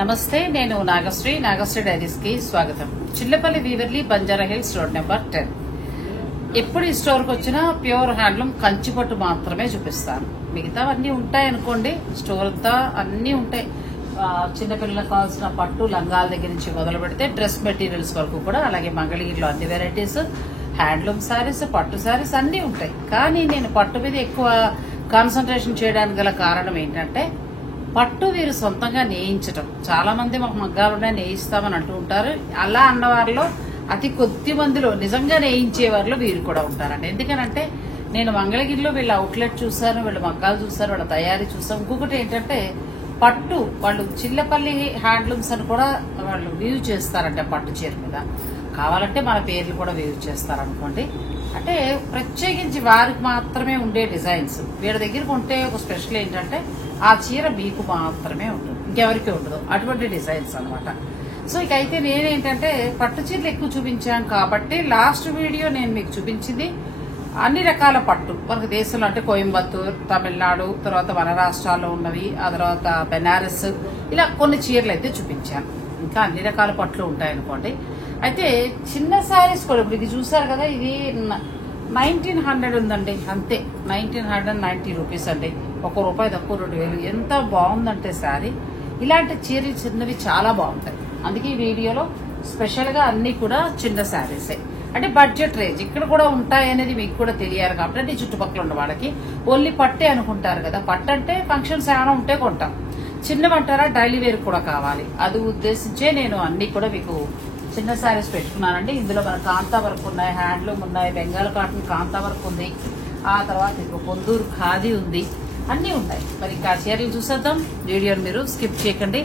నమస్తే, నేను నాగశ్రీ డైరీస్ కి స్వాగతం. Chillapalli weaverly, Banjara hills, road number 10. ఎప్పుడు ఈ స్టోర్ కి వచ్చినా ప్యూర్ హ్యాండ్లూమ్ కంచిపట్టు మాత్రమే చూపిస్తాను. మిగతా అన్ని ఉంటాయి అనుకోండి, స్టోర్ అంతా అన్ని ఉంటాయి. చిన్నపిల్లలకు కావాల్సిన పట్టు లంగాల దగ్గర నుంచి మొదలు పెడితే డ్రెస్ మెటీరియల్స్ వరకు కూడా, అలాగే మంగళగిరిలో అన్ని వెరైటీస్, హ్యాండ్లూమ్ శారీస్, పట్టు శారీస్ అన్ని ఉంటాయి. కానీ నేను పట్టు మీద ఎక్కువ కాన్సన్ట్రేషన్ చేయడానికి గల కారణం ఏంటంటే, పట్టు వీరు సొంతంగా నేయించటం. చాలా మంది మాకు మగ్గాలున్నా నేయిస్తామని అంటూ ఉంటారు. అలా అన్నవారిలో అతి కొద్ది మందిలో నిజంగా నేయించే వారిలో వీరు కూడా ఉంటారండి. ఎందుకనంటే నేను మంగళగిరిలో వీళ్ళ అవుట్లెట్ చూసాను, వీళ్ళ మగ్గాలు చూసాను, వీళ్ళ తయారీ చూసాను. ఇంకొకటి ఏంటంటే, పట్టు వాళ్ళు చిల్లపల్లి హ్యాండ్లూమ్స్ అని కూడా వాళ్ళు వీవ్ చేస్తారంటే పట్టు చీర మీద. కావాలంటే మన పేర్లు కూడా వీవ్ చేస్తారనుకోండి. అంటే ప్రత్యేకించి వారికి మాత్రమే ఉండే డిజైన్స్. వీళ్ళ దగ్గరకు ఉంటే ఒక స్పెషల్ ఏంటంటే, ఆ చీర మీకు మాత్రమే ఉంటుంది, ఇంకెవరికి ఉండదు. అటువంటి డిజైన్స్ అనమాట. సో ఇక అయితే నేనేంటంటే పట్టు చీరలు ఎక్కువ చూపించాను కాబట్టి, లాస్ట్ వీడియో నేను మీకు చూపించింది అన్ని రకాల పట్టు మనకు దేశంలో, అంటే కోయంబత్తూర్, తమిళనాడు, తర్వాత మన రాష్ట్రాల్లో ఉన్నవి, ఆ తర్వాత బెనారస్, ఇలా కొన్ని చీరలు అయితే చూపించాను. ఇంకా అన్ని రకాల పట్లు ఉంటాయనుకోండి. అయితే చిన్న శారీస్ కూడా ఇప్పుడు ఇది చూసారు కదా, ఇది 1900 ఉందండి, అంతే. 1990 రూపీస్ అండి, ₹1 తక్కువ, 2000. ఎంత బాగుందంటే శారీ. ఇలాంటి చీరలు చిన్నవి చాలా బాగుంటాయి. అందుకే ఈ వీడియోలో స్పెషల్ గా అన్ని కూడా చిన్న శారీసే. అంటే బడ్జెట్ రేంజ్ ఇక్కడ కూడా ఉంటాయి అనేది మీకు కూడా తెలియాలి కాబట్టి, అంటే చుట్టుపక్కల ఉన్న వాళ్ళకి ఓన్లీ పట్టే అనుకుంటారు కదా. పట్టు అంటే ఫంక్షన్స్ ఏమైనా ఉంటే కొంటాం, చిన్నవంటారా డైలీ వేర్ కూడా కావాలి, అది ఉద్దేశించే నేను అన్ని కూడా మీకు చిన్న శారీస్ పెట్టుకున్నానండి. ఇందులో మన కాంతా వర్క్ ఉన్నాయి, హ్యాండ్లూమ్ ఉన్నాయి, బెంగాల్ కాటన్ కాంతా వర్క్ ఉంది, ఆ తర్వాత మీకు పొందూరు ఖాదీ ఉంది, అన్ని ఉన్నాయి. మరి ఇంకా చీరలు చూసేద్దాం. వీడియోని మీరు స్కిప్ చేయకండి.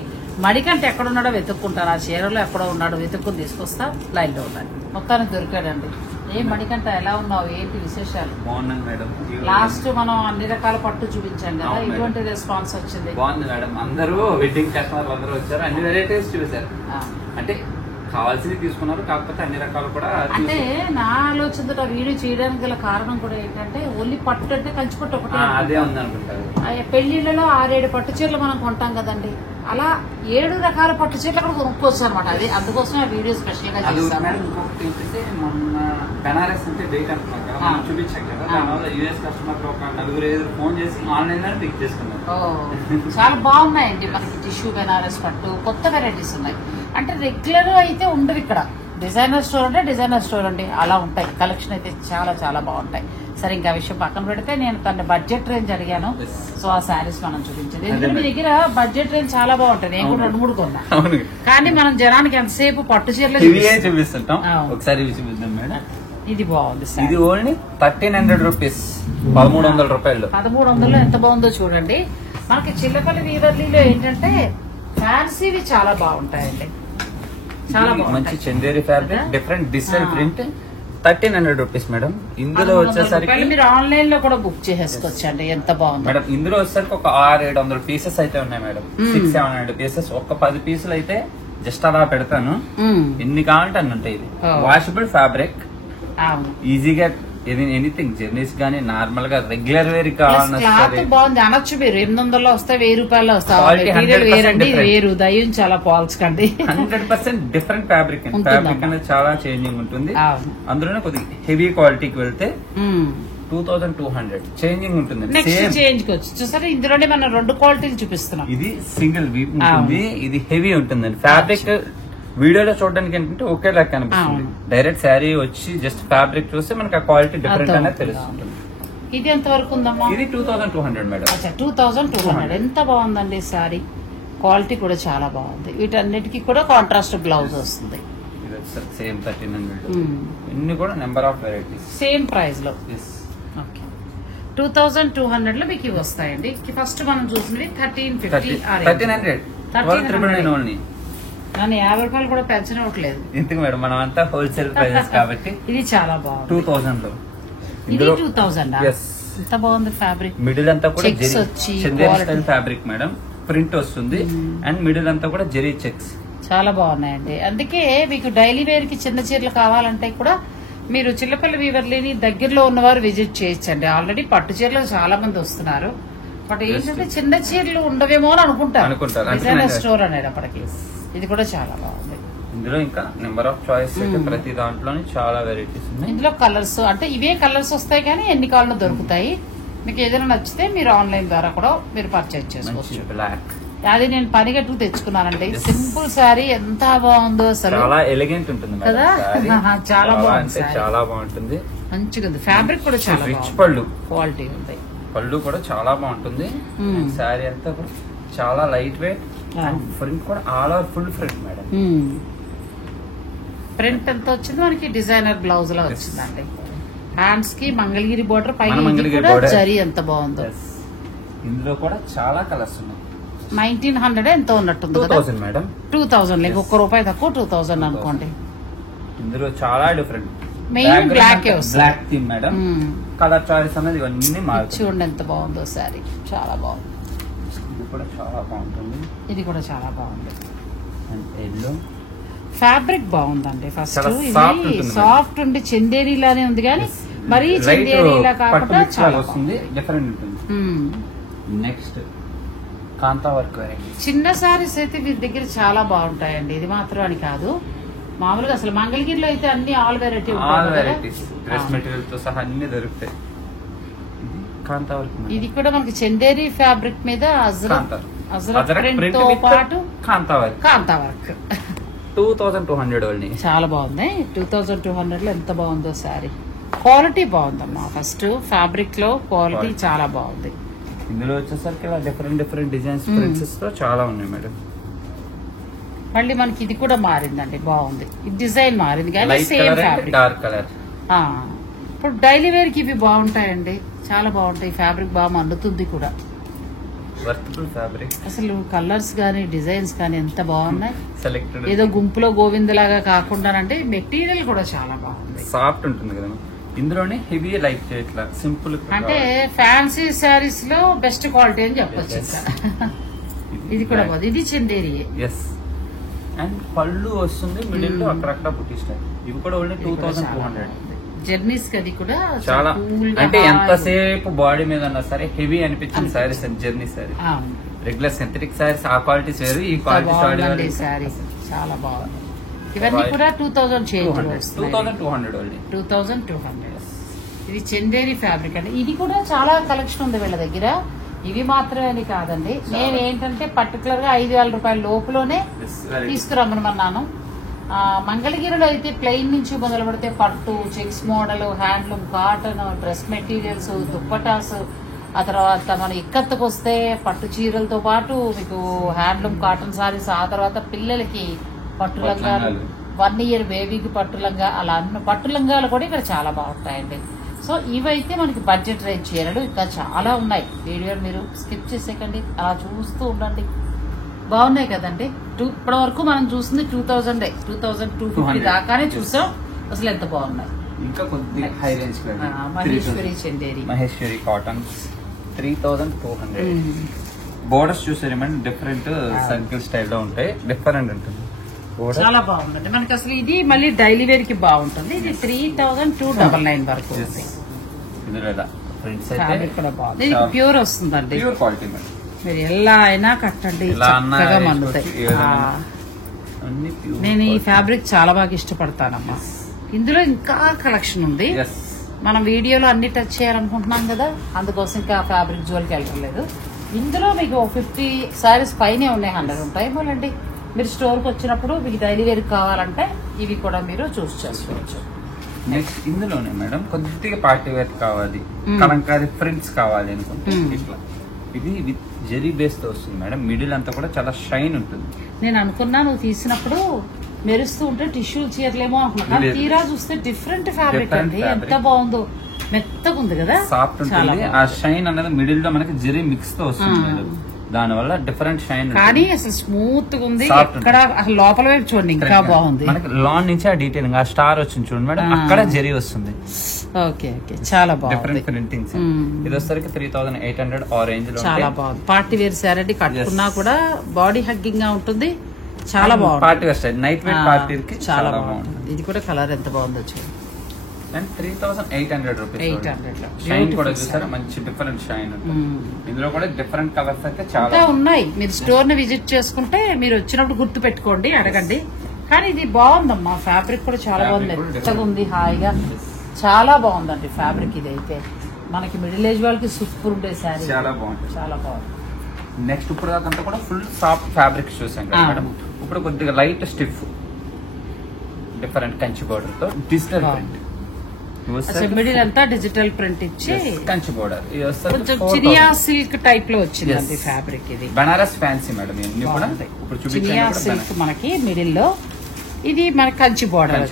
మణికంఠ ఎక్కడున్నాడో వెతుక్కుంటాను, ఆ చీరలో ఎక్కడో ఉన్నాడో వెతుక్కుని తీసుకొస్తా. లైన్ లో ఉండాలి. మొత్తానికి దొరికాడండి. ఏం మణికంఠ, ఎలా ఉన్నావు, ఏంటి విశేషాలు? బాగున్నాను మేడం. లాస్ట్ మనం అన్ని రకాల పట్టు చూపించాం కదా, ఇటువంటి రెస్పాన్స్ వచ్చింది? బాగుంది మేడం. అందరూ వెడ్డింగ్ కస్టమర్లు అందరూ వచ్చారు, అన్ని వెరైటీస్ చూసారు. అంటే కావాల్సింది తీసుకున్నారు, కాకపోతే అన్ని రకాలు కూడా. అంటే నా ఆలోచనతో వీడియో చేయడానికి గల కారణం కూడా ఏంటంటే, ఓన్లీ పట్టు అంటే కంచిపట్టు ఒకటే అదే ఉంది అనుకుంటారు. పెళ్లిళ్లలో 6-7 పట్టు చీరలు మనం కొంటాం కదండి, అలా 7 రకాల పట్టు చీరలు అక్కడ కొనుక్కోవచ్చు అనమాట. అది అందుకోసం ఆ వీడియో స్పెషల్ గా చేస్తాను. ఇంకొకటి ఏంటంటే, మొన్న బెనారస్ అంటే డేట్ అంటున్నారు కదా, మనం చూపించాం కదా, దానివల్ల యూఎస్ కస్టమర్ ఒక 4-5 ఫోన్ చేసి ఆన్లైన్ లో పిక్ చేసుకున్నారు. చాలా బాగున్నాయండి. మనకి టిష్యూ బెనారస్ పట్టు కొత్త వెరైటీస్ ఉన్నాయి. అంటే రెగ్యులర్ అయితే ఉండవు ఇక్కడ. డిజైనర్ స్టోర్ అంటే డిజైనర్ స్టోర్ అండి, అలా ఉంటాయి. కలెక్షన్ అయితే చాలా చాలా బాగుంటాయి. సరే, ఇంకా విషయం పక్కన పెడితే, నేను తన బడ్జెట్ రేంజ్ అడిగాను. సో ఆ శారీస్ మనం చూపించేది. ఎందుకంటే మీ దగ్గర బడ్జెట్ రేంజ్ చాలా బాగుంటుంది. నేను కూడా 2-3 కొన్నా. కానీ మనం జనానికి ఎంతసేపు పట్టు చీరలు చూపిస్తుంటాం. ఒకసారి చూపిద్దాం మేడం. ఇది బాగుంది. ఇది ఓన్లీ 1300 రూపీస్, ₹1300. 1300 ఎంత బాగుందో చూడండి. మనకి చిల్లపల్లి వీవర్లీలో ఏంటంటే ఫ్యాన్సీవి చాలా బాగుంటాయండి, చాలా మంచి Chanderi fabric, different digital print. 1300 rupees madam. ఇందులో వచ్చేసరికి మీరు ఆన్లైన్ లో కూడా బుక్ చేసేసుకోవచ్చు అండి. ఎంత బాగుంది మేడం. ఇందులో వచ్చేసరికి ఒక 600-700 పీసెస్ అయితే ఉన్నాయి మేడం. 600-700 పీసెస్. ఒక 10 పీసులు అయితే జస్ట్ అలా పెడతాను, ఎన్ని కావాలంటే అన్ని ఉంటాయి. ఇది వాషబుల్ ఫ్యాబ్రిక్, ఈజీగా ఎనీథింగ్ జర్నీస్ గానీ, నార్మల్ గా రెగ్యులర్ వేర్ కావాలన్నా బాగుంది అనొచ్చు. మీరు 800లో వస్తాయి, ₹1000 వస్తాయి. వేరు దయ్యం చాలా పాల్చుకోండి. 100% డిఫరెంట్ ఫ్యాబ్రిక్. ఫ్యాబ్రిక్ అనేది చాలా చేంజింగ్ ఉంటుంది. అందులోనే కొద్దిగా హెవీ క్వాలిటీకి వెళ్తే 2200 చేంజింగ్ ఉంటుంది. నెక్స్ట్ చేంజ్ కి వచ్చి చూసారా, ఇందులోనే మనం 2 క్వాలిటీలు చూపిస్తున్నాం. ఇది సింగిల్ వీప్ ఉంటుంది, ఇది హెవీ ఉంటుందండి. ఫ్యాబ్రిక్ వీడియోలో చూడడానికి ఏంటంటే ఒకేలా కనిపిస్తుంది. డైరెక్ట్ శారీ వచ్చి జస్ట్ ఫ్యాబ్రిక్ చూస్తే మనకి ఆ క్వాలిటీ డిఫరెంట్ అనేది తెలుస్తుంది. ఇది ఎంత వరకు ఉందమ్మా? ఇది 2200 మేడం. 2200. ఎంత బాగుందండి శారీ. క్వాలిటీ కూడా చాలా బాగుంది. వీటన్నిటికీ కూడా కాంట్రాస్ట్ బ్లౌజ్ వస్తుంది. సేమ్ 1300. ఇన్ని కూడా number of varieties same price లో. 2200 లో మీకు ఇవి వస్తాయండి. ఫస్ట్ మనం చూసినవి 1350. 1300 ఓన్లీ. నన్ను ₹50 కూడా పెంచనివ్వట్లేదు. ఎందుకు మేడం, మనం అంతా హోల్సేల్ ప్రైజెస్ కాబట్టి. ఇది చాలా బాగుంది. 2000 లో. ఇది 2000. ఎంత బాగుంది ఫ్యాబ్రిక్. మిడిల్ అంతా కూడా Chanderi style fabric madam. Print వస్తుంది అండ్ మిడిల్ అంతా కూడా జెరీ చెక్స్. చాలా బాగున్నాయండి. అందుకే మీకు డైలీ వేర్ కి చిన్న చీరలు కావాలంటే కూడా మీరు చిల్లపల్లి వీవర్లీని దగ్గరలో ఉన్నవారు విజిట్ చేయొచ్చండి. ఆల్రెడీ పట్టు చీరలు చాలా మంది వస్తున్నారు. బట్ ఏంటంటే చిన్న చీరలు ఉండవేమో అని అనుకుంటారు అనుకుంటారు. డిజైనర్ స్టోర్ అనేటప్పటికి. ఇది కూడా చాలా బాగుంది. ఇందులో ఇంకా నెంబర్ ఆఫ్ చాయిస్ అయితే ప్రతి దాంట్లోనే చాలా వెరైటీస్ ఉన్నాయి. ఇందులో కలర్స్ అంటే ఇవే కలర్స్ వస్తాయి కానీ ఎన్ని కాళ్ళు దొరుకుతాయి. మీకు ఏదైనా నచ్చితే మీరు ఆన్లైన్ ద్వారా కూడా మీరు పర్చేజ్ చేసుకోవచ్చు. బ్లాక్ అది నేను పనిగట్టుకు తెచ్చుకున్నానండి. సింపుల్ శారీ ఎంత బాగుందో అసలు. చాలా ఎలిగెంట్ ఉంటుంది కదా. చాలా బాగుంది, చాలా బాగుంటుంది. మంచిగా ఉంది. ఫ్యాబ్రిక్ కూడా చాలా రిచ్ పళ్ళు క్వాలిటీ ఉంది. పళ్ళు కూడా చాలా బాగుంటుంది. శారీ అంతా కూడా చాలా లైట్ వెయిట్ అండ్ ప్రింట్ కూడా all over full print madam. Print ఎంత వచ్చింది మనకి డిజైనర్ బ్లౌజ్ లా వచ్చిందండి. హ్యాండ్స్ కి మంగళగిరి బోర్డర్ పై జరీ ఎంత బాగుందో. ఇందులో కూడా చాలా కలర్స్ ఉన్నాయి. 1900 ఎంతో ఉన్నట్టుంది కదా. 2000 మేడం. 2000 లేక ₹1 తక్కువ 2000 అనుకోండి. ఇందులో చాలా different main black black theme madam. Colour choice అనేది ఇవన్నీ మారుతాయి. చూడండి ఎంత బాగుందో శారీ. చాలా బాగుంది. ఇది కూడా చాలా బాగుంటుంది. ఇది కూడా చాలా బాగుంది. అండ్ ఎల్లో ఫ్యాబ్రిక్ బాగుందండి. ఫస్ట్ సాఫ్ట్ ఉండి చందేరి లానే ఉంది కానీ మరీ చందేరిలా కాకుండా చాలా వస్తుంది. డిఫరెంట్ ఉంటుంది. నెక్స్ట్ కాంతా వర్క్ వెరైటీ. చిన్న సారీస్ అయితే వీరి దగ్గర చాలా బాగుంటాయండి. ఇది మాత్రం అని కాదు, మామూలుగా అసలు మంగళగిరిలో అయితే అన్ని ఆల్ వెరైటీ డ్రెస్ మెటీరియల్ తో సహా అన్ని దొరుకుతాయి. కాంతా వర్క్. ఇది కూడా మనకి చందేరి ఫ్యాబ్రిక్ మీద అజ్రక్ ప్రింట్ తో పాటు కాంతా వర్క్ 2200 ఓన్లీ. చాలా బాగుంది. 2200 లో ఎంత బాగుందో శారీ. క్వాలిటీ బాగుందమ్మా. ఫస్ట్ ఫ్యాబ్రిక్ లో క్వాలిటీ చాలా బాగుంది. ఇందులో వచ్చేసరికి ఇలా డిఫరెంట్ డిజైన్స్ ప్రిన్సెస్ తో చాలా ఉన్నాయి మేడం. మళ్ళీ మనకి ఇది కూడా మారిందండి. బాగుంది. ఇది డిజైన్ మారింది కానీ సేమ్ ఫ్యాబ్రిక్. Dark colour. ఇప్పుడు డైలీ వేర్ కి ఇవి బాగుంటాయండి. చాలా బాగుంటాయి. ఫ్యాబ్రిక్ బాగా మన్నుతుంది కూడా. Worthable fabric. అసలు కలర్స్ గానీ డిజైన్స్ కానీ ఎంత బాగున్నాయి. సెలెక్టెడ్. ఏదో గుంపులో గోవింద్ లాగా కాకుండా అంటే మెటీరియల్ కూడా చాలా బాగుంది. సాఫ్ట్ ఉంటుంది కదా. ఇందులోనే హెవీ లైట్ ఇట్లా సింపుల్ అంటే ఫ్యాన్సీ శారీస్ లో బెస్ట్ క్వాలిటీ అని చెప్పొచ్చు. ఇది కూడా బాగుంది. ఇది చందేరి. అండ్ పళ్ళు వస్తుంది మిడిల్ లో అక్కడక్కడ పుట్టిస్తాయి. ఇవి కూడా ఓన్లీ 2200. జర్నీస్ అది కూడా చాలా అంటే ఎంతసేపు బాడీ మీద ఉన్నా సరే హెవీ అనిపించిన saris journey sorry. Regular synthetic saris ఆ క్వాలిటీస్ వేరు, ఈ క్వాలిటీ సారీస్ చాలా బాగుంది. ఇవన్నీ కూడా 2000 చేంజ్. 2200 ఓన్లీ. 2200. ఇది చందేరి ఫ్యాబ్రిక్ అండి. ఇది కూడా చాలా కలెక్షన్ ఉంది వీళ్ళ దగ్గర. ఇవి మాత్రమే కాదండి. నేను ఏంటంటే పర్టికులర్ గా ₹5000 లోపులోనే తీసుకురమ్మన్నాను. మంగళగిరిలో అయితే ప్లెయిన్ నుంచి మొదలు పెడితే పట్టు, checks model, handloom, cotton, dress materials, dupattas, ఆ తర్వాత మన ఇక్కత్తుకు వస్తే పట్టు చీరలతో పాటు మీకు హ్యాండ్లూమ్ కాటన్ సారీస్, ఆ తర్వాత పిల్లలకి పట్టు లంగాలు, 1 year బేబీకి పట్టు లంగా, అలా అన్న పట్టు లంగాలు కూడా ఇక్కడ చాలా బాగుంటాయండి. సో ఇవైతే మనకి బడ్జెట్ రేంజ్ చీరలు ఇంకా చాలా ఉన్నాయి. వీడియో మీరు స్కిప్ చేసేకండి, అలా చూస్తూ ఉండండి. బాగున్నాయి కదండి. ఇప్పటి వరకు మనం చూసింది 2250 దాకానే చూసాం. అసలు ఎంత బాగున్నాయి. ఇంకా కొద్దిగా high range Maheshwari Chanderi, Maheshwari cotton 3200. Borders చూసారేమంటే డిఫరెంట్ సర్కిల్ స్టైల్లో ఉంటాయి. డిఫరెంట్ ఉంటుంది. చాలా బాగుందండి. మనకి అసలు ఇది మళ్ళీ డైలీ వేర్ కి బాగుంటుంది. ఇది 3299 వరకు. ఇది ప్యూర్ వస్తుందండి. ప్యూర్ క్వాలిటీ మీరు ఎలా అయినా కట్టండి, చక్కగా మన్నుతాయి. నేను ఈ ఫ్యాబ్రిక్ చాలా బాగా ఇష్టపడతానమ్మా. ఇందులో ఇంకా కలెక్షన్ ఉంది. మనం వీడియోలో అన్ని టచ్ చేయాలనుకుంటున్నాం కదా, అందుకోసం ఇంకా ఫ్యాబ్రిక్ జోలికి వెళ్ళలేదు. ఇందులో మీకు 50 సారీస్ పైనే ఉన్నాయి. 100 ఉంటాయి మళ్ళీ. మీరు స్టోర్కి వచ్చినప్పుడు మీకు డైలీ వేర్ కావాలంటే ఇవి కూడా మీరు చూస్ చేసుకోవచ్చు. నెక్స్ట్ ఇందులోనే మేడం కొద్దిగా పార్టీ వేర్ కావాలి, కలంకారీ ప్రింట్స్ కావాలి అనుకుంటే ఇట్లా ఇది విత్ జెరీ బేస్ తో వస్తుంది మేడం. మిడిల్ అంతా కూడా చాలా షైన్ ఉంటుంది. నేను అనుకున్నా నువ్వు తీసినప్పుడు మెరుస్తూ ఉంటే టిష్యూ చీరలేమో అనుకున్నా, తీరా చూస్తే డిఫరెంట్ ఫ్యాబ్రిక్ అండి. ఎంత బాగుందో, మెత్తగా ఉంది కదా, సాఫ్ట్ ఉంటుంది. ఆ షైన్ అనేది మిడిల్ లో మనకి జెరీ మిక్స్ తో వస్తుంది మేడం. దాని వల్ల డిఫరెంట్ షైన్ కానీ అసలు స్మూత్ గా ఉంది. ఇక్కడ అసలు లోపల వైపు చూడండి ఇంకా బాగుంది. మనకి లాన్ నుంచి ఆ డీటెయిలింగ్ ఆ స్టార్ వచ్చింది చూడండి మేడం, అక్కడ జెరీ వస్తుంది. ఓకే ఓకే, చాలా బాగుంది. Different printings. ఇది వచ్చేసరికి 3800 ఆరెంజ్ లో చాలా బాగుంది. పార్టీ వేర్ శారీ కట్టుకున్నా కూడా బాడీ హగ్గింగ్ గా ఉంటుంది. చాలా బాగుంది. Party wear style night wear party కి చాలా బాగుంటుంది. ఇది కూడా కలర్ ఎంత బాగుందో చూడండి. And 3800 rupees. 800 లో షైన్ కూడా చూసారా, మంచి డిఫరెంట్ షైన్ ఉంటుంది. ఇందులో కూడా డిఫరెంట్ కలర్స్ అయితే చాలా ఇంకా ఉన్నాయి. మీరు స్టోర్ ని విజిట్ చేసుకుంటే మీరు వచ్చినప్పుడు గుర్తు పెట్టుకోండి, అడగండి. కానీ ఇది బాగుందమ్మా, ఫ్యాబ్రిక్ కూడా చాలా బాగుంది, మెత్తగా ఉంది, హాయిగా చాలా బాగుందండి ఫ్యాబ్రిక్. ఇది అయితే మనకి మిడిల్ ఏజ్ వాళ్ళకి సూపర్ ఉండే శారీ, చాలా బాగుంటుంది. చాలా బాగుంది. నెక్స్ట్ ఇప్పుడు దాకంతా కూడా ఫుల్ సాఫ్ట్ ఫ్యాబ్రిక్స్ చూసాం కదా మేడం. ఇప్పుడు కొద్దిగా light stiff different Kanchi border తో డిజిటల్ ప్రింట్. మిడిల్ అంతా డిజిటల్ ప్రింట్ ఇచ్చి కంచి బోర్డర్ కొంచెం చినియా సిల్క్ టైప్ లో వచ్చిందండి ఫ్యాబ్రిక్. ఇది బనారస్ ఫ్యాన్సీ మేడం. ఇవన్నీ కూడా ఇప్పుడు చినియా సిల్క్ మనకి మిడిల్ లో. ఇది మనకి కంచి బోర్డర్,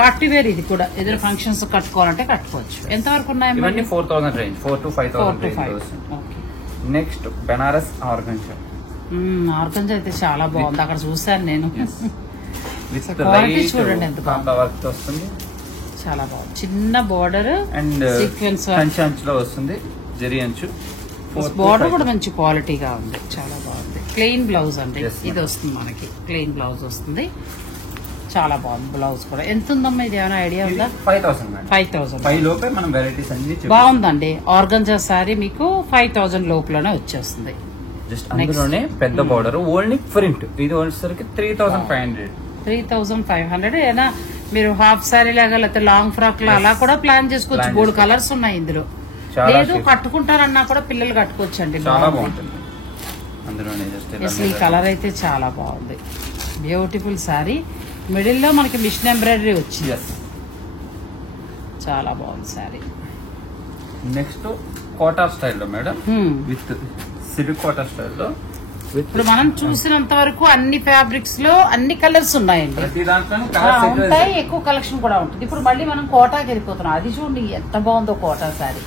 పార్టీ వేర్. ఇది కూడా ఏదైనా ఫంక్షన్స్ కట్టుకోవాలంటే కట్టుకోవచ్చు. ఎంత వరకు ఉన్నాయి? 4000 range, 4 to 5000. Next Banaras organza. Organza అయితే చాలా బాగుంది, అక్కడ చూసాను నేను. క్వాలిటీ చూడండి ఎంత బాగుంది, వర్క్ వస్తుంది, చాలా బాగుంది. చిన్న బోర్డర్ అండ్ సీక్వెన్స్ కంచి అంచులో వస్తుంది, జరీ అంచు. బోర్డర్ కూడా మంచి క్వాలిటీగా ఉంది, చాలా బాగుంది. ప్లెయిన్ బ్లౌజ్ అండి ఇది వస్తుంది మనకి, ప్లెయిన్ బ్లౌజ్ వస్తుంది, చాలా బాగుంది. బ్లౌజ్ కూడా ఎంత ఉందమ్మా, ఇది ఏమైనా ఐడియా ఉందా? 5000. 5 లోపే మనం వెరైటీస్ అన్ని బాగుందండి. ఆర్గంజా సారీ మీకు 5000 లోపలనే వచ్చేస్తుంది. జస్ట్ అందులోనే పెద్ద బోర్డర్ ఓన్లీ ప్రింట్. ఇది వచ్చేసరికి 3500. 3500. ఏనా మీరు హాఫ్ సారీ లాగా లేకపోతే లాంగ్ ఫ్రాక్ లా అలా కూడా ప్లాన్ చేసుకోవచ్చు. 3 కలర్స్ ఉన్నాయి ఇందులో. లేదు కట్టుకుంటారన్నా కూడా పిల్లలు కట్టుకోవచ్చు అండి, చాలా బాగుంటుంది. అందులోనే జస్ట్ ఈ కలర్ అయితే చాలా బాగుంది, బ్యూటిఫుల్ సారీ. మిడిల్ లో మనకి మిషన్ ఎంబ్రాయిడరీ వచ్చింది, చాలా బాగుంది సారీ. నెక్స్ట్ కోటా స్టైల్లో మేడం, విత్ సిల్క్ కోటా స్టైల్లో. ఇప్పుడు మనం చూసినంత వరకు అన్ని ఫ్యాబ్రిక్స్ లో అన్ని కలర్స్ ఉన్నాయండి, ప్రతి దాంట్లో ఉంటాయి, ఎక్కువ కలెక్షన్ కూడా ఉంటుంది. ఇప్పుడు మళ్ళీ మనం కోటాకి వెళ్ళిపోతున్నాం. అది చూడండి ఎంత బాగుందో కోటా సారీ,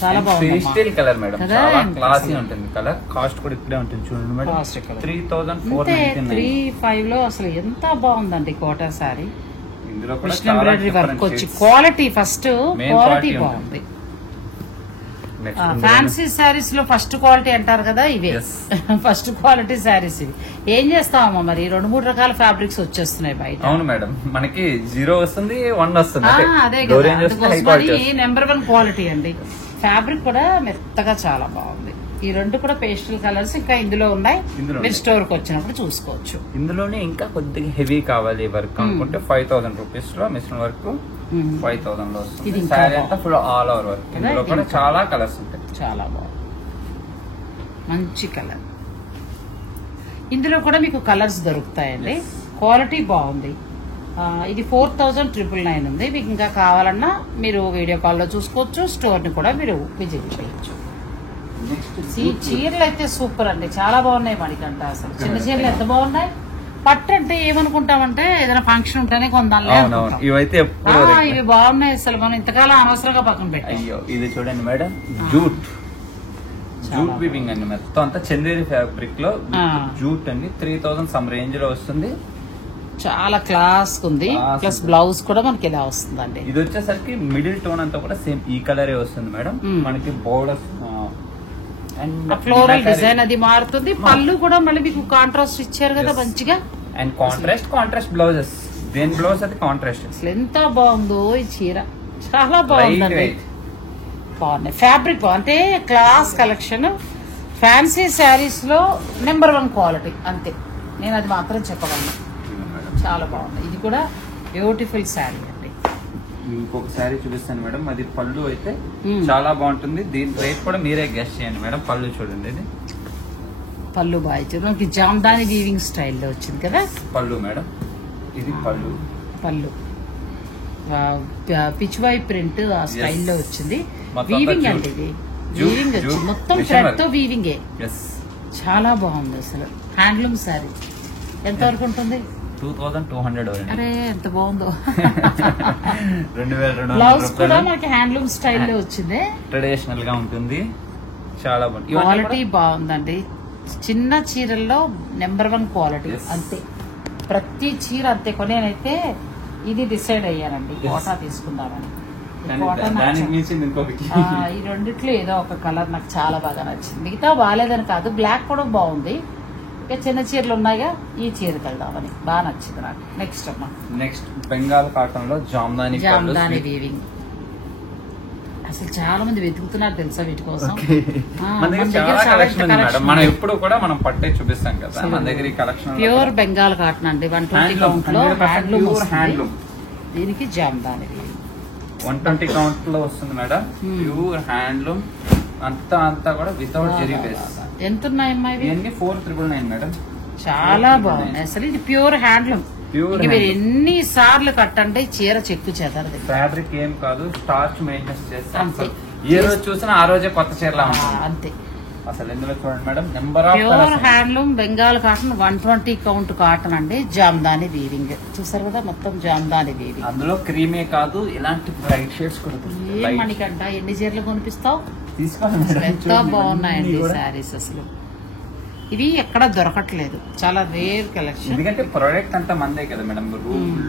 చాలా బాగుంది. పేస్టల్ కలర్ మేడం, చాలా క్లాసీ ఉంటుంది కలర్. కాస్ట్ కూడా ఇక్కడే ఉంటుంది చూడండి మేడం, 3495 లో. అసలు ఎంత బాగుందండి కోటా సారీ. ఇందులో మిషన్ ఎంబ్రాయిడరీ వర్క్ వచ్చి క్వాలిటీ, ఫస్ట్ క్వాలిటీ బాగుంది. ఫ్యాన్సీ శారీస్ లో ఫస్ట్ క్వాలిటీ అంటారు కదా, ఇవే ఫస్ట్ క్వాలిటీ శారీస్. ఇవి ఏం చేస్తామమ్మా మరి, 2-3 రకాల ఫ్యాబ్రిక్స్ వచ్చేస్తున్నాయి బయట. అవును మేడం, మనకి 0 వస్తుంది, 1 వస్తుంది. అదే కదా, నెంబర్ 1 క్వాలిటీ అండి. ఫ్యాబ్రిక్ కూడా మెత్తగా చాలా బాగుంది. ఈ 2 కూడా పేస్టల్ కలర్స్ ఇంకా ఇందులో ఉన్నాయి, మీరు స్టోర్ కి వచ్చినప్పుడు చూసుకోవచ్చు. ఇందులోనే ఇంకా కొద్దిగా హెవీ కావాలి వర్క్ అనుకుంటే 5000 రూపీస్ లో మిషన్ వర్క్ 5000 లో వస్తుంది. సారీ అంతా ఫుల్ ఆల్ ఓవర్ వర్క్. ఇందులో కూడా చాలా కలర్స్ ఉంటాయి, చాలా బాగుంది, మంచి కలర్. ఇందులో కూడా మీకు కలర్స్ దొరుకుతాయండి, క్వాలిటీ బాగుంది. ఇది 4999 ఉంది. మీకు ఇంకా కావాలన్నా మీరు వీడియో కాల్లో చూసుకోవచ్చు, స్టోర్ ని కూడా మీరు విజిట్ చేయొచ్చు. ఈ చీరలు అయితే సూపర్ అండి, చాలా బాగున్నాయి మణికంట. అసలు చిన్న చీరలు ఎంత బాగున్నాయి. పట్టు అంటే ఏమనుకుంటామంటే ఏదైనా ఫంక్షన్ ఉంటేనే కొందాం, ఇవి బాగున్నాయి. అసలు మనం ఇంతకాలం అనవసరంగా పక్కన పెట్టాం. అయ్యో ఇది చూడండి మేడం, జూట్ వీవింగ్ అండి, మొత్తం అంతా చందేరి ఫ్యాబ్రిక్ లో జూట్ అండి. 3000 సమ్ రేంజ్ లో వస్తుంది, చాలా క్లాస్ ఉంది. ప్లస్ బ్లౌజ్ కూడా మనకి ఇలా వస్తుందండి. ఇది వచ్చేసరికి మిడిల్ టోన్ అంతా కూడా సేమ్ ఈ కలరే వస్తుంది మేడం. మనకి బోర్డర్ అండ్ ఫ్లోరల్ డిజైన్ అది మారుతుంది. పళ్ళు కూడా మళ్ళీ మీకు కాంట్రాస్ట్ ఇచ్చారు కదా మంచిగా. అండ్ కాంట్రాస్ట్ బ్లౌజెస్, దేని బ్లౌజ్ అది కాంట్రాస్ట్. అసలు ఎంత బాగుందో ఈ చీర, చాలా బాగుందండి. బాగున్నాయి, ఫ్యాబ్రిక్ బాగుంది, క్లాస్ కలెక్షన్. ఫ్యాన్సీ శారీస్ లో నెంబర్ 1 క్వాలిటీ, అంతే, నేను అది మాత్రం చెప్పగలను. చాలా బాగుంది. ఇది కూడా బ్యూటిఫుల్ శారీ అండి. ఇంకొక శారీ చూపిస్తాను మేడం, అది పళ్ళు అయితే చాలా బాగుంటుంది. దీని రేట్ కూడా మీరే గెస్ చేయండి మేడం. పళ్ళు చూడండి, ఇది పళ్ళు బాగా మనకి జామ్దాని వీవింగ్ స్టైల్లో వచ్చింది కదా పళ్ళు మేడం. ఇది పళ్ళు పిచ్వై ప్రింట్ ఆ స్టైల్లో వచ్చింది. వీవింగ్ అండి, ఇది వీవింగ్ వచ్చింది, మొత్తం థ్రెడ్ తో వీవింగే. చాలా బాగుంది అసలు. హ్యాండ్లూమ్ శారీ ఎంత వరకు ఉంటుంది? 2200. అరే ఎంత బాగుందో. 2200. బ్లౌజ్ కూడా మనకి హ్యాండ్లూమ్ స్టైల్లో వచ్చింది, ట్రెడిషనల్ గా ఉంటుంది, చాలా బాగుంది. క్వాలిటీ బాగుందండి. చిన్న చీరల్లో నెంబర్ 1 క్వాలిటీ, అంతే. ప్రతి చీర అంతే. కొనేనైతే ఇది డిసైడ్ అయ్యానండి, కోటా తీసుకుందామని. ఈ రెండిట్లో ఏదో ఒక కలర్ నాకు చాలా బాగా నచ్చింది. మిగతా బాగాలేదని కాదు, బ్లాక్ కూడా బాగుంది. ఇక చిన్న చీరలు ఉన్నాయిగా, ఈ చీరకి వెళ్దామని బాగా నచ్చింది నాకు. నెక్స్ట్ అమ్మా, నెక్స్ట్ బెంగాల్ కాటన్ లో జామ్దాని వీవింగ్. అసలు చాలా మంది వెతుకుతున్నారు తెలుసా వీటి కోసం. మన దగ్గర చాలా కలెక్షన్ ఉంది మేడం. మనం ఎప్పుడు కూడా మనం పట్టే చూపిస్తాం కదా, మన దగ్గర ఈ కలెక్షన్ ప్యూర్ బెంగాల్ కాటన్ అండి. 120 కౌంట్ లో హ్యాండ్లూమ్. దీనికి జామ్దాని 120 కౌంట్ లో వస్తుంది మేడం. ప్యూర్ హ్యాండ్లూమ్ అంతా కూడా వితౌట్ జెరీ బేస్. ఎంత ఉన్నాయమ్మా ఇవి? ఇవన్నీ 4999 మేడం. చాలా బాగున్నాయి అసలు. ఇది ప్యూర్ హ్యాండ్లూమ్. మీరు ఎన్ని సార్లు కట్టండి చీర చెక్కు చేతారు. ఫ్యాబ్రిక్ ఏం కాదు, స్టార్చ్ మెయింటెనెన్స్ చేస్తాం. ఏ రోజు చూసినా ఆ రోజే కొత్త చీరలా ఉంటుంది అంతే. అసలు ఇందులో చూడండి madam, number of pure handloom Bengal cotton 120 count cotton అండి. జామ్దాని వీవింగ్ చూసారు కదా, మొత్తం జామ్దాని వీవింగ్. అందులో క్రీమే కాదు, ఇలాంటి బ్రైట్ షేడ్స్ కూడా ఏం మనకంట ఎన్ని చీరలు కొనిపిస్తావు? తీసుకోండి. ఎంత బాగున్నాయండి శారీస్ అసలు. ఇవి ఎక్కడ దొరకట్లేదు, చాలా రేర్ కలెక్షన్. ఎందుకంటే ప్రొడక్ట్ అంతా మందే కదా మేడం,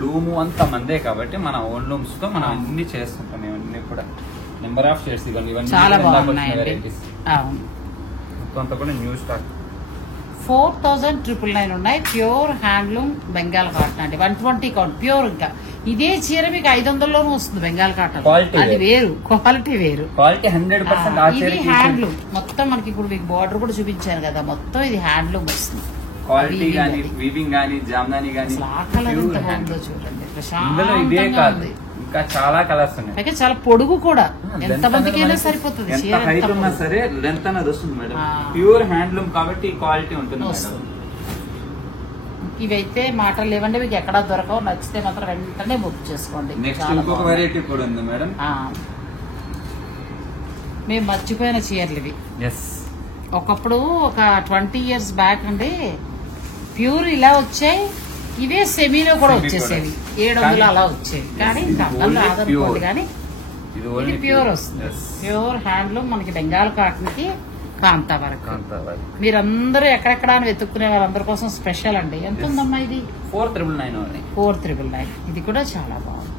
లూము అంతా మందే కాబట్టి మన ఓన్ లూమ్స్ తో మనం అన్ని చేస్తుంటాం. ఇవన్నీ కూడా నెంబర్ ఆఫ్ షేడ్స్ ఇవన్నీ చాలా బాగున్నాయండి. అవును, కొంత కూడా న్యూ స్టాక్. 4999 ఉన్నాయి. ప్యూర్ హ్యాండ్లూమ్ బెంగాల్ కాటన్ అండి. 120 కౌంట్ ప్యూర్. ఇంకా ఇదే చీర మీకు 500లోనూ వస్తుంది బెంగాల్ కాటన్. అది వేరు, క్వాలిటీ వేరు. క్వాలిటీ 100%. ఇది హ్యాండ్లూమ్ మొత్తం. మనకి ఇప్పుడు మీకు బార్డర్ కూడా చూపించాను కదా, మొత్తం ఇది హ్యాండ్లూమ్ వస్తుంది. క్వాలిటీ గానీ, వీవింగ్ గానీ, జామ్దాని గానీ చూడండి. ఇందులో ఇదే కాదు, ఇంకా చాలా కలర్స్ ఉన్నాయి. అయితే చాలా పొడుగు కూడా, ఎంత మందికైనా సరిపోతుంది. హైట్ ఉన్నా సరే లెంత్ అనేది వస్తుంది మేడం. ప్యూర్ హ్యాండ్లూమ్ కాబట్టి క్వాలిటీ ఉంటుంది మేడం. ఇవైతే మాటలు లేవండి, మీకు ఎక్కడా దొరకవు. నచ్చితే మాత్రం వెంటనే బుక్ చేసుకోండి. నెక్స్ట్ ఇంకొక వెరైటీ కూడా ఉంది మేడం. మేము మర్చిపోయిన చీరలు ఇవి. ఒకప్పుడు ఒక 20 years బ్యాక్ అండి ప్యూర్ ఇలా వచ్చాయి. ఇవే సెమీలో కూడా వచ్చేసేవి, 700 అలా వచ్చేవి. కానీ ఇంకా రాదనుకోండి, కానీ ఇది ప్యూర్ వస్తుంది. ప్యూర్ హ్యాండ్లూమ్ మనకి బెంగాల్ కాటన్ కి కాంతా వర్క్. మీరందరూ ఎక్కడెక్కడ అని వెతుక్కునే వాళ్ళందరి కోసం స్పెషల్ అండి. ఎంత ఉందమ్మా ఇది? 4999. ఇది కూడా చాలా బాగుంది.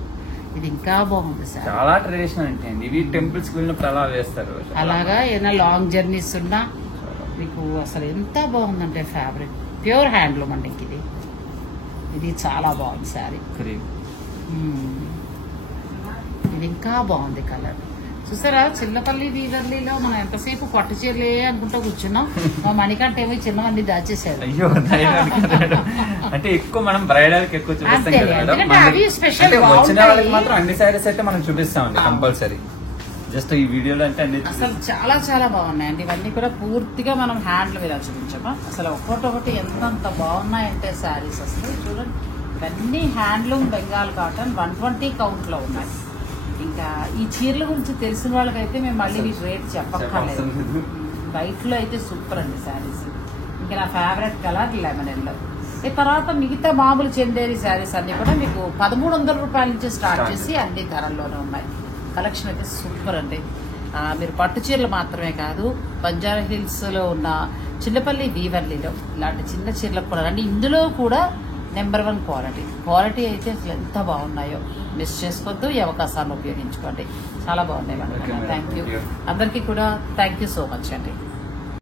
ఇది ఇంకా బాగుంది సార్. చాలా ట్రెడిషనల్ అంటే ఇవి టెంపుల్స్ కి వెళ్ళినప్పుడు అలా వేస్తారు. అలాగా ఏదైనా లాంగ్ జర్నీస్ ఉన్నా మీకు అసలు ఎంత బాగుందంటే ఫ్యాబ్రిక్. ప్యూర్ హ్యాండ్లూమ్ అండి. ఇది చాలా బాగుంది శారీ. ఇది ఇంకా బాగుంది కలర్. చూసారా, చిల్లపల్లి వీవర్లీలో మనం ఎంతసేపు పట్టు చీరలే అనుకుంటా కూర్చున్నాం. మా మణికంట ఏమో చిన్నవన్నీ దాచేసారు. అయ్యో, అంటే ఎక్కువ మనం బ్రైడల్ కి ఎక్కువ చూపిస్తాం కదా. అవి స్పెషల్. వచ్చిన వాళ్ళకి మాత్రం అన్ని సారీస్ అయితే మనం చూపిస్తామండి కంపల్సరీ. జస్ట్ ఈ వీడియోలో అంటే అన్ని అసలు చాలా చాలా బాగున్నాయండి. ఇవన్నీ కూడా పూర్తిగా మనం హ్యాండ్లు ఇలా చూపించామా. అసలు ఒక్కొక్కటి ఎంత బాగున్నాయంటే శారీస్ అసలు చూడండి. ఇవన్నీ హ్యాండ్లూమ్ బెంగాల్ కాటన్ 120 కౌంట్ లో ఉన్నాయి. ఇంకా ఈ చీరల గురించి తెలిసిన వాళ్ళకైతే మేము మళ్ళీ వీటి రేట్ చెప్పక్కర్లేదు. బయటలో అయితే సూపర్ అండి శారీస్. ఇంకా నా ఫేవరెట్ కలర్ లెమన్ ఎల్లో. ఈ తర్వాత మిగతా మామూలు చందేరి శారీస్ అన్ని కూడా మీకు 1300 రూపాయల నుంచి స్టార్ట్ చేసి అన్ని ధరల్లోనే ఉన్నాయి. కలెక్షన్ అయితే సూపర్ అండి. మీరు పట్టు చీరలు మాత్రమే కాదు, బంజారా హిల్స్ లో ఉన్న చిల్లపల్లి వీవర్లీలో ఇలాంటి చిన్న చీరలకు కూడా రండి. ఇందులో కూడా నెంబర్ 1 క్వాలిటీ అయితే అసలు ఎంత బాగున్నాయో. మిస్ చేసుకోవద్దు, ఈ అవకాశాన్ని ఉపయోగించుకోండి. చాలా బాగున్నాయి. థ్యాంక్ యూ అందరికీ కూడా. థ్యాంక్ యూ సో మచ్ అండి.